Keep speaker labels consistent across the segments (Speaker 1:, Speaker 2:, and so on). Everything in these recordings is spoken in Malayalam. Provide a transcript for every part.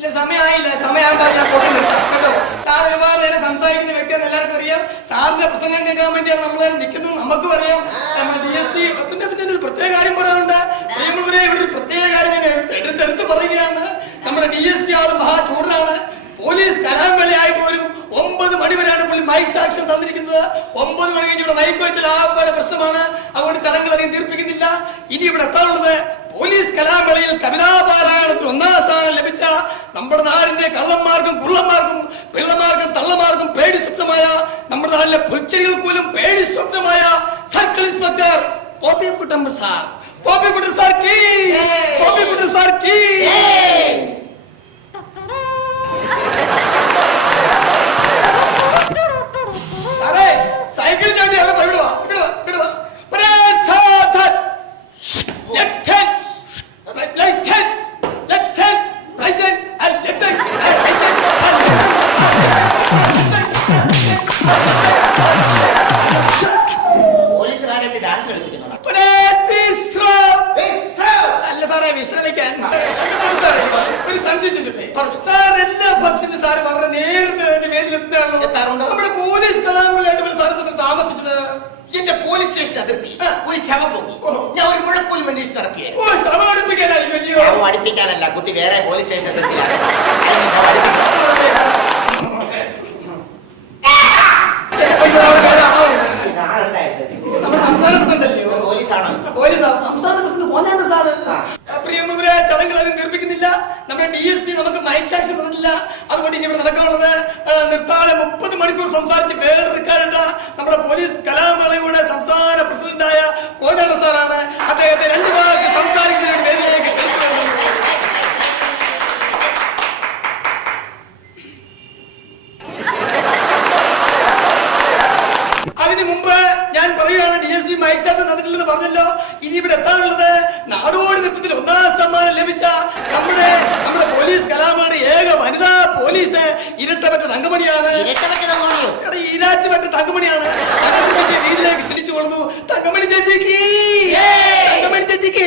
Speaker 1: ഇല്ല സമയമായില്ല. സമയമാകുമ്പോൾ ഞാൻ നിർത്താം. കേട്ടോ? സാർ ഒരുപാട് നേരം സംസാരിക്കുന്ന വ്യക്തിയാണ്. എല്ലാവർക്കും അറിയാം. സാറിന്റെ പ്രസംഗം കേൾക്കാൻ വേണ്ടിയാണ് നമ്മൾ നിൽക്കുന്നത്. നമുക്കും അറിയാം. നമ്മുടെ ബി എസ് പി പിന്നെ പിന്നെ ഒരു പ്രത്യേക കാര്യം പറയാനുണ്ട്. പ്രിയമുള്ളവരെ ഇവിടെ ഒരു പ്രത്യേക കാര്യം ഞാൻ എടുത്ത് എടുത്തെടുത്ത് പറയുകയാണ്. നമ്മുടെ ഡി എസ് പി ആൾ മഹാ ചൂടനാണ്. പോലീസ് കലാമേളയായി പോലും ഒമ്പത് മണി വരെയാണ് പുള്ളി മൈക്ക് സാക്ഷ്യം തന്നിരിക്കുന്നത്. ഒമ്പത് മണി കഴിഞ്ഞ് ഇവിടെ മൈക്ക് വെച്ചാൽ ആപ്പാടെ പ്രശ്നമാണ്. അതുകൊണ്ട് ചടങ്ങുകൾ അധികം തീർപ്പിക്കുന്നില്ല. ഇനി ഇവിടെ എത്താനുള്ളത് പോലീസ് കലാമേളയിൽ കവിതാപാരായണത്തിൽ ഒന്നാം സ്ഥാനം ലഭിച്ച നമ്മുടെ നാടിന്റെ കള്ളന്മാർക്കും കുള്ളന്മാർക്കും പിള്ളമാർക്കും തള്ളമാർക്കും പേടി സ്വപ്നമായ നമ്മുടെ നാട്ടിലെ പുൽച്ചെടികൾ പോലും പേടി സ്വപ്നമായ സർക്കിൾ ഇൻസ്പെക്ടർ പോപ്പിക്കുട്ടം സാർ. പോപ്പിക്കുട്ടൻ സാർ കീ. പോപ്പിക്കുട്ടൻ സാർ കീ. ഒരു സംശയിച്ചിട്ടേ സാർ എല്ലാ ഫംഗ്ഷനും സാർ വളരെ നേരത്തെ തന്നെ വേദിയിലെത്തുന്നതാണല്ലോ
Speaker 2: എത്താറുണ്ട്.
Speaker 1: നമ്മുടെ പോലീസ് കലാമേളയായിട്ട് ഒരു സാർ താമസിച്ചത്?
Speaker 2: എന്റെ പോലീസ് സ്റ്റേഷൻ അതിർത്തി. ഒരു ശവം പൊങ്ങി. ഞാൻ ഒരു മുഴക്കോലും അന്വേഷിച്ച് നടക്കുകയായിരുന്നു.
Speaker 1: ഓ ശവം അടുപ്പിക്കാനായിരിക്കും അല്ലയോ
Speaker 2: അടുപ്പിക്കാനല്ല കുട്ടി വേറെ പോലീസ് സ്റ്റേഷൻ അതിർത്തിയിലാണ് അതിന് ശവം അടുപ്പിക്കാൻ.
Speaker 1: എന്റെ പൈസ അവിടെ വേറെ ആളുണ്ട്.
Speaker 2: ഇത് ആളുണ്ടായിരുന്നു.
Speaker 1: നമ്മുടെ സംസ്ഥാന പ്രസിഡന്റല്ലയോ
Speaker 2: പോലീസാണോ
Speaker 1: പോലീസ് സംസ്ഥാന പ്രസിഡന്റ് പോലെയാണ് സാറ്
Speaker 2: ആ.
Speaker 1: പ്രിയമുള്ളവരെ ചടങ്ങുകൾ അതിന് നിർമ്മിക്കുന്നില്ല നമ്മുടെ ഡി എസ് പി നമുക്ക് മൈക്ക് സാക്ഷൻ തന്നിട്ടില്ല അതുകൊണ്ട് ഇനി ഇവിടെ നടക്കാനുള്ളത് നിർത്താതെ മുപ്പത് മണിക്കൂർ സംസാരിച്ച് വേറെടുക്കാനുണ്ട് നമ്മുടെ പോലീസ് കലാമേളയുടെ സംസ്ഥാന പ്രസിഡന്റായ കോഞ്ഞാണ്ട സാറാണ്. അദ്ദേഹത്തെ രണ്ടു വാക്ക് സംസാരിക്കുന്നതിന് വേദിയിലേക്ക് ക്ഷണിച്ചു കൊള്ളുന്നു. അതിനു മുമ്പ് ഞാൻ പറയുകയാണ് ഡി എസ് പി മൈക്ക് സാറ്റ് തന്നിട്ടില്ലെന്ന് പറഞ്ഞല്ലോ ഇനി ഇവിടെ എത്താനുള്ളത് നാടോടി നൃത്തത്തിൽ ഒന്നാം സമ്മാനം ലഭിച്ച നമ്മുടെ നമ്മുടെ പോലീസ് കലാമാണ് ഏക വനിതാ പോലീസ് ഇരട്ടപ്പെട്ട തങ്കമണിയാണ്. ഈരാറ്റുപെട്ട തങ്കമണിയാണ്. വീട്ടിലേക്ക് ക്ഷണിച്ചു കൊള്ളുന്നു. തങ്കമണി ചേച്ചിക്ക്. തങ്കമണി ചേച്ചിക്ക്.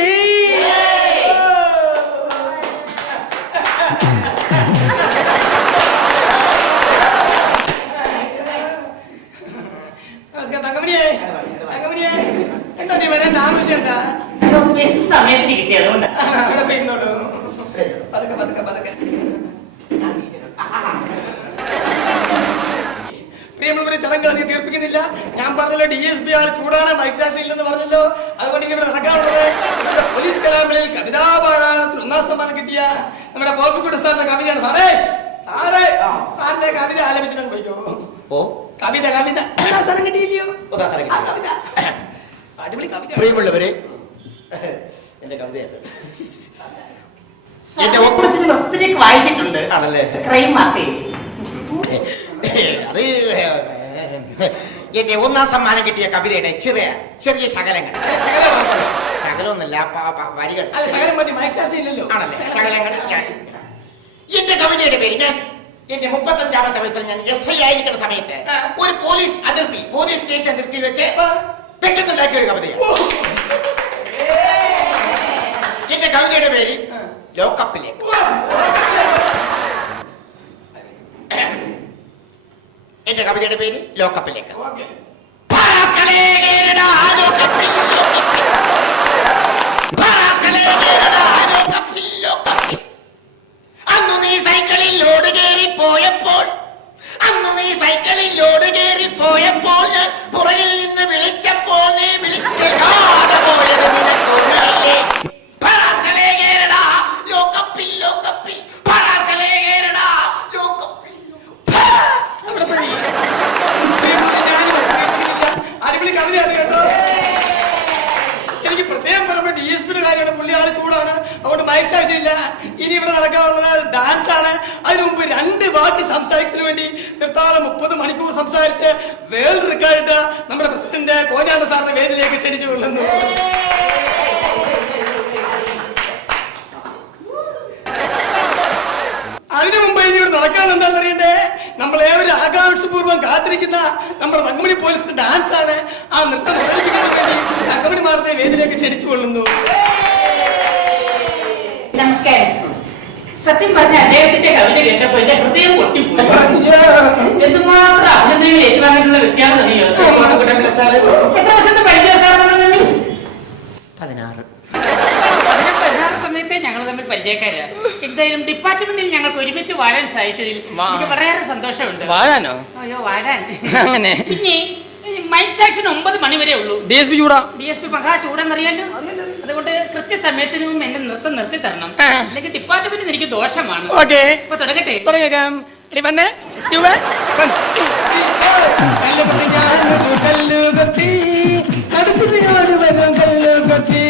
Speaker 1: ചടങ്ങുകൾ അധികം തീർപ്പിക്കുന്നില്ല. ഞാൻ പറഞ്ഞല്ലോ ഡി എസ് പി ആൾ ചൂടാണ് മൈക്ക് സാക്ഷി ഇല്ലെന്ന് പറഞ്ഞല്ലോ. അതുകൊണ്ട് ഇവിടെ നടക്കാറുള്ളത് പോലീസ് കലാമേളയിൽ കവിതാപാരായണത്തിന് ഒന്നാം സമ്മാനം കിട്ടിയ നമ്മുടെ പോപ്പിക്കുട്ട സാറിന്റെ കവിതയാണ്. സാറേ സാറേ സാറിന്റെ കവിത ആലപിച്ചിട്ട് പോയിക്കോ.
Speaker 2: ഓ.
Speaker 1: കവിത കവിത. സ്ഥലം കിട്ടിയില്ലയോ. കവിത. അടിപൊളി കവിത.
Speaker 2: പ്രിയമുള്ളവരെ എന്റെ കവിതയാണ്.
Speaker 3: ഒത്തിരി വായിച്ചിട്ടുണ്ട്.
Speaker 2: ആണല്ലേ?
Speaker 3: ക്രൈം
Speaker 2: അത് എന്റെ ഒന്നാം സമ്മാനം കിട്ടിയ കവിതയുടെ ചെറിയ ചെറിയ ശകലങ്ങൾ. പ- വരികൾ. ആണല്ലേ? ശകലങ്ങൾ എന്റെ കവിതയുടെ പേര് ഞാൻ എന്റെ മുപ്പത്തഞ്ചാമത്തെ വയസ്സിൽ ഞാൻ എസ് ഐ ആയിരിക്കുന്ന സമയത്ത് ഒരു പോലീസ് അതിർത്തി പോലീസ് സ്റ്റേഷൻ അതിർത്തിയിൽ വെച്ച്
Speaker 1: പെട്ടെന്ന്
Speaker 2: പെട്ടെന്നുണ്ടാക്കിയ ഒരു കവിതയാണ്. എന്റെ കവിതയുടെ പേര് ലോക്കപ്പിലേക്ക്. എന്റെ കവിതയുടെ പേര് ലോക്കപ്പിലേക്ക്. അന്നു നീ സൈക്കിളിൽ ലോഡ് കയറി പോയപ്പോൾ അന്നു നീ സൈക്കിളിൽ ലോഡ് കയറി പോയപ്പോൾ പുറകിൽ നിന്ന് വിളിച്ചപ്പോൾ
Speaker 1: മൈക്ക് സാക്ഷിയില്ല ഇനി ഇവിടെ നടക്കാനുള്ളത് ഡാൻസ് ആണ്. അതിനു മുമ്പ് രണ്ട് വാക്ക് സംസാരിക്കുന്നതിന് വേണ്ടി നിർത്താതെ മുപ്പത് മണിക്കൂർ സംസാരിച്ച് വേൾഡ് റെക്കോർഡ് നമ്മുടെ പ്രസിഡന്റ് കോഞ്ഞാണ്ട സാറിന്റെ വേദിയിലേക്ക് ക്ഷണിച്ചു കൊള്ളുന്നു. അതിനു മുമ്പ് ഇനി ഇവിടെ നടക്കാനുള്ള എന്താണെന്ന് അറിയണ്ടേ? നമ്മൾ ഏവരും ആകാംക്ഷപൂർവം കാത്തിരിക്കുന്ന നമ്മുടെ തങ്കമണി പോലീസിന്റെ ഡാൻസ് ആണ്. ആ നൃത്തം തങ്കമണി മാറുന്ന വേദിയിലേക്ക് ക്ഷണിച്ചു കൊള്ളുന്നു.
Speaker 3: സത്യം പറഞ്ഞ അദ്ദേഹത്തിന്റെ കവിത കേട്ടപ്പോ എന്റെ ഹൃദയം പൊട്ടിപ്പോയി. എന്തുമാത്രം അഭിനന്ദനങ്ങൾ ഏറ്റുവാങ്ങിയിട്ടുള്ള വ്യത്യാസം അറിയോ എത്ര വർഷത്തെ പരിചയ സാർ നമ്മൾ തമ്മിൽ?
Speaker 2: പതിനാറ്.
Speaker 3: പതിനാറ് സമയത്തെ ഞങ്ങൾ തമ്മിൽ പരിചയക്കാരാ. എന്തായാലും ഡിപ്പാർട്ട്മെന്റിൽ ഞങ്ങൾക്ക് ഒരുമിച്ച് വാഴാൻ സാധിച്ചതിൽ. എനിക്ക് വളരെയേറെ സന്തോഷമുണ്ട്.
Speaker 1: വാഴാനോ?
Speaker 3: അയ്യോ വാഴാൻ.
Speaker 1: അങ്ങനെ.
Speaker 3: പിന്നെ മൈൻഡ് സെക്ഷൻ ഒമ്പത് മണി വരെ ഉള്ളൂ.
Speaker 1: ഡി എസ് പി ചൂടാ.
Speaker 3: ഡി എസ് പി മഹാ ചൂടെന്നറിയാലോ. അതുകൊണ്ട് കൃത്യസമയത്തിന് മുമ്പ് എന്റെ നൃത്തം നിർത്തി തരണം. അല്ലെങ്കിൽ ഡിപ്പാർട്ട്മെന്റിന് എനിക്ക് ദോഷമാണ്.
Speaker 1: ഓക്കെ.
Speaker 3: അപ്പൊ തുടങ്ങട്ടെ.
Speaker 1: എടി വന്നേ. കല്ലുകുത്തി കല്ലുകുത്തി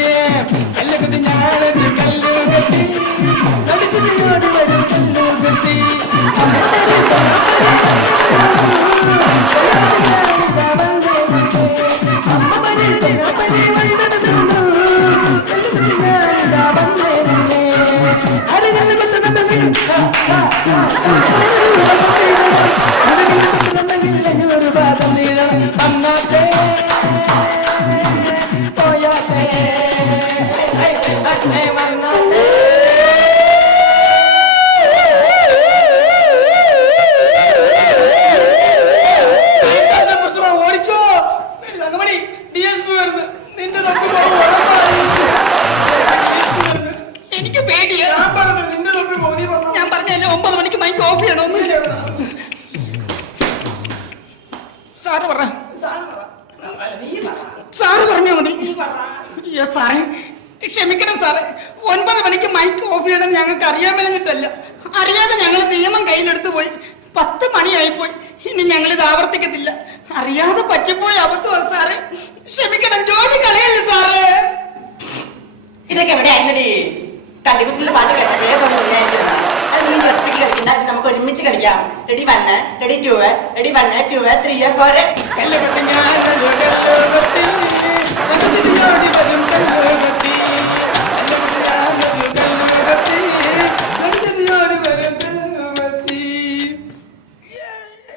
Speaker 3: സാറേ. ക്ഷമിക്കണം സാറേ. ഒൻപത് മണിക്ക് മൈക്ക് ഓഫ് ചെയ്യണം ഞങ്ങൾക്ക് അറിയാൻ മേലഞ്ഞിട്ടല്ല. അറിയാതെ ഞങ്ങൾ നിയമം കയ്യിലെടുത്തു പോയി. പത്ത് മണിയായിപ്പോയി. ഇനി ഞങ്ങൾ ഇത് ആവർത്തിക്കത്തില്ല. അറിയാതെ പറ്റിപ്പോയി അബദ്ധമാണ് സാറേ. ക്ഷമിക്കണം. ജോലി കളയല്ലേ സാറേ.
Speaker 2: ഇതൊക്കെ എവിടെയായിരുന്നടി തല്ലികുത്തിലെ പാട്ട് കേട്ടേ തോന്നുന്നില്ലായിരുന്നു അത് നീ ഒറ്റയ്ക്ക് കളിക്കണ്ട. ഇത് നമുക്ക് ഒരുമിച്ച് കളിക്കാം. Ready one ready two ready one two three four
Speaker 1: കല്ലുകത്തി ഞാനൊരു കല്ലുകത്തി അടുത്തിനോട് വരും കല്ലുകത്തി